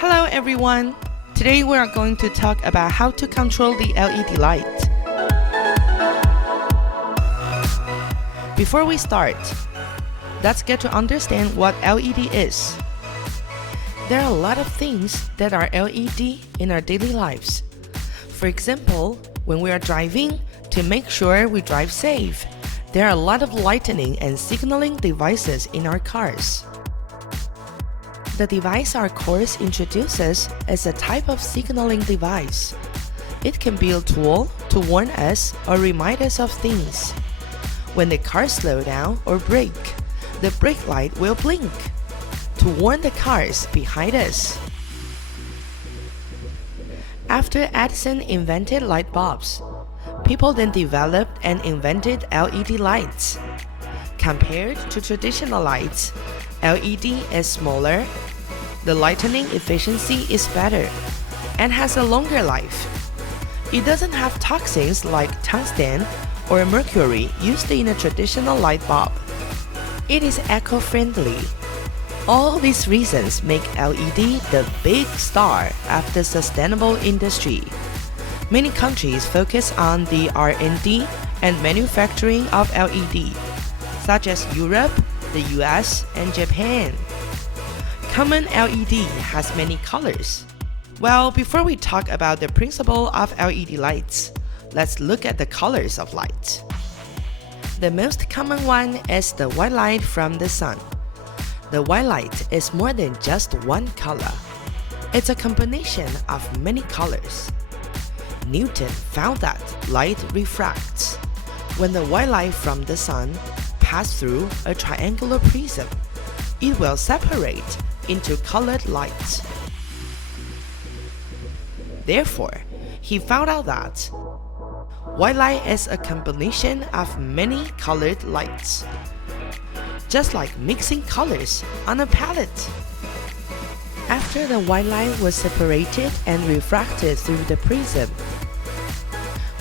Hello everyone! Today we are going to talk about how to control the LED light. Before we start, let's get to understand what LED is. There are a lot of things that are LED in our daily lives. For example, when we are driving, to make sure we drive safe, there are a lot of lighting and signaling devices in our cars. The device our course introduces is a type of signaling device. It can be a tool to warn us or remind us of things. When the car slows down or brake, the brake light will blink to warn the cars behind us. After Edison invented light bulbs, people then developed and invented LED lights. Compared to traditional lights, LED is smaller, the lighting efficiency is better, and has a longer life. It doesn't have toxins like tungsten or mercury used in a traditional light bulb. It is eco-friendly. All these reasons make LED the big star of the sustainable industry. Many countries focus on the R&D and manufacturing of LED, such as Europe, the US, and Japan. Common LED has many colors. Well, before we talk about the principle of LED lights, let's look at the colors of light. The most common one is the white light from the sun. The white light is more than just one color. It's a combination of many colors. Newton found that light refracts. When the white light from the sun passes through a triangular prism, it will separate into colored lights. Therefore, he found out that white light is a combination of many colored lights, just like mixing colors on a palette. After the white light was separated and refracted through the prism,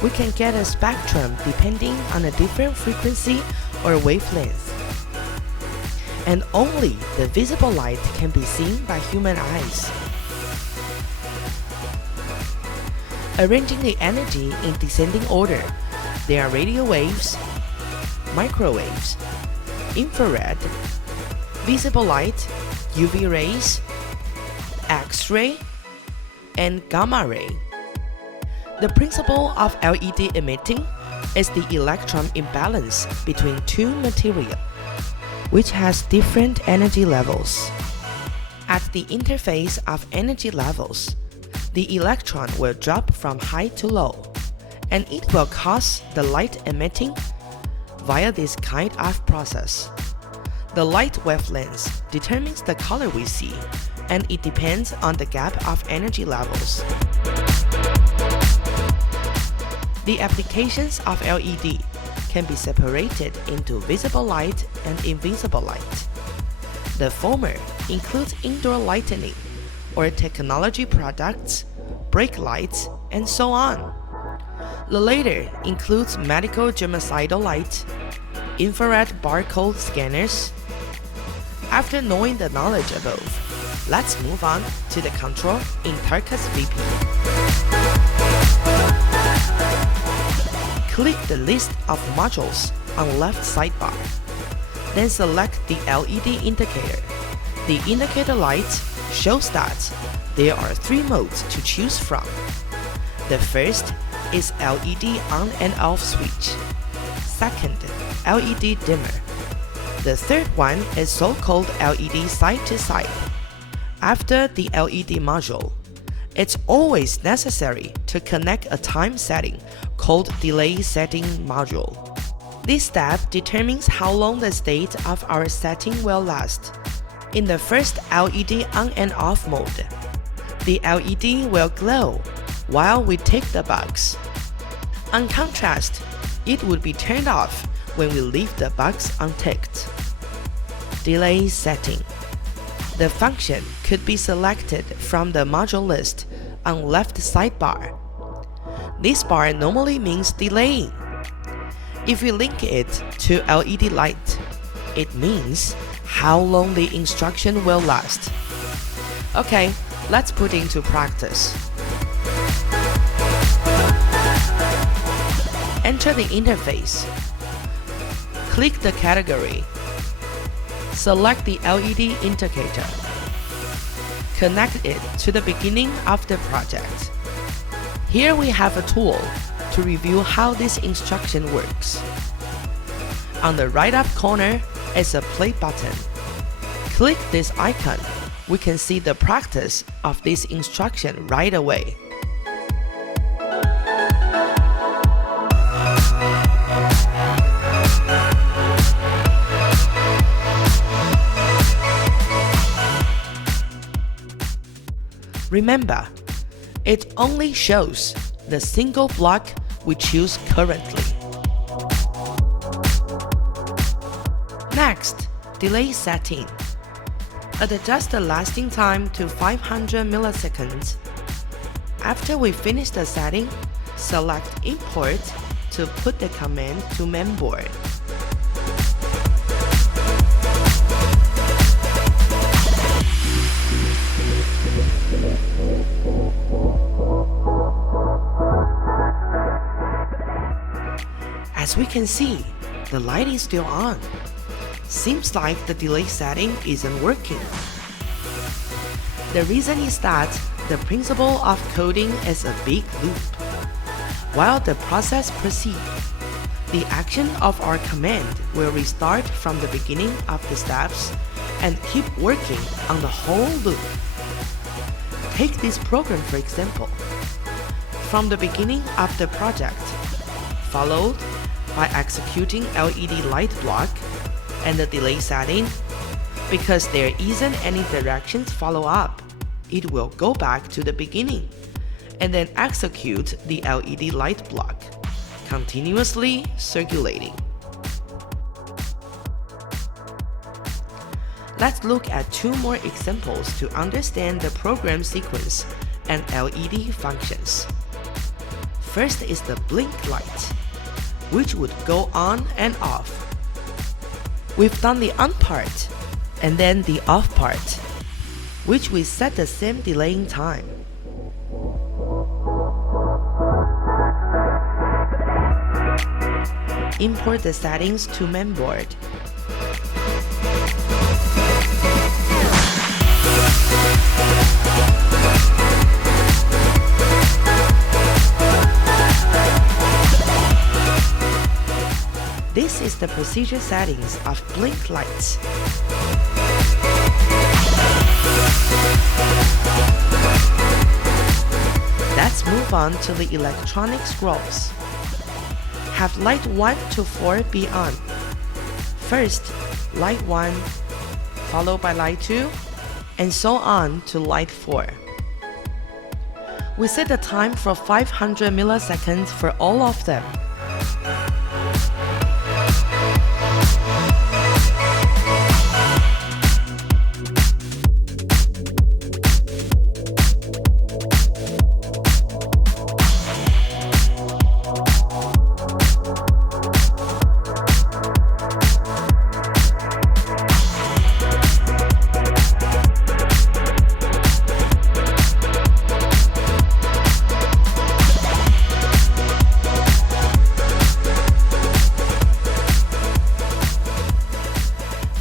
we can get a spectrum depending on a different frequency or wavelength. And only the visible light can be seen by human eyes. Arranging the energy in descending order, there are radio waves, microwaves, infrared, visible light, UV rays, X-ray, and gamma ray. The principle of LED emitting is the electron imbalance between two materials, which has different energy levels. At the interface of energy levels, the electron will drop from high to low, and it will cause the light emitting via this kind of process. The light wavelength determines the color we see, and it depends on the gap of energy levels. The applications of LED can be separated into visible light and invisible light. The former includes indoor lighting, or technology products, brake lights, and so on. The latter includes medical germicidal light, infrared barcode scanners. After knowing the knowledge above, let's move on to the control in Tarkus VP. Click the list of modules on left sidebar. Then select the LED indicator. The indicator light shows that there are three modes to choose from. The first is LED on and off switch. Second, LED dimmer. The third one is so-called LED side to side. After the LED module, it's always necessary to connect a time setting called delay setting module. This step determines how long the state of our setting will last. In the first LED on and off mode, the LED will glow while we tick the box. On contrast, it would be turned off when we leave the box unticked. Delay setting. The function could be selected from the module list on left sidebar. This bar normally means delaying. If we link it to LED light, it means how long the instruction will last. Okay, Let's put into practice. Enter the interface. Click the category. Select the LED indicator. Connect it to the beginning of the project. Here we have a tool to review how this instruction works. On the right up corner is a play button. Click this icon. We can see the practice of this instruction right away. Remember, it only shows the single block we choose currently. Next, delay setting. Adjust the lasting time to 500 milliseconds. After we finish the setting, select Import to put the command to mainboard. As we can see, the light is still on. Seems like the delay setting isn't working. The reason is that the principle of coding is a big loop. While the process proceeds, the action of our command will restart from the beginning of the steps and keep working on the whole loop. Take this program for example. From the beginning of the project, followed by executing LED light block and the delay setting, because there isn't any directions follow up, it will go back to the beginning and then execute the LED light block, continuously circulating. Let's look at two more examples to understand the program sequence and LED functions. First is the blink light, which would go on and off. We've done the on part and then the off part, which we set the same delaying time. Import the settings to mainboard. This is the procedure settings of blink lights. Let's move on to the electronic scrolls. Have light 1 to 4 be on. First, light 1, followed by light 2, and so on to light 4. We set the time for 500 milliseconds for all of them.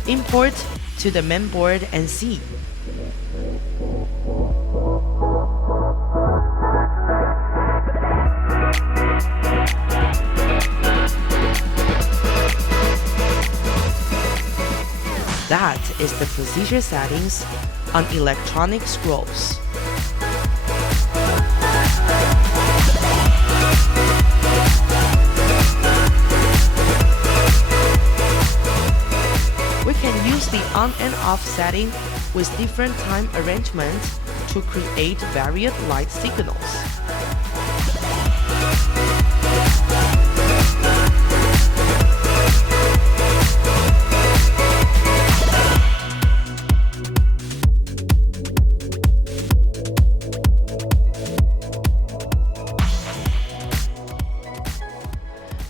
Import to the mainboard and see. That is the procedure settings on electronic scrolls. We can use the on and off setting with different time arrangements to create varied light signals.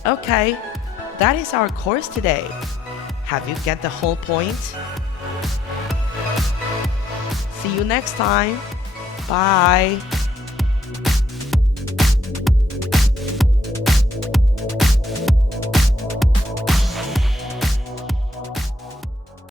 Okay, that is our course today. Have you get the whole point? See you next time. Bye.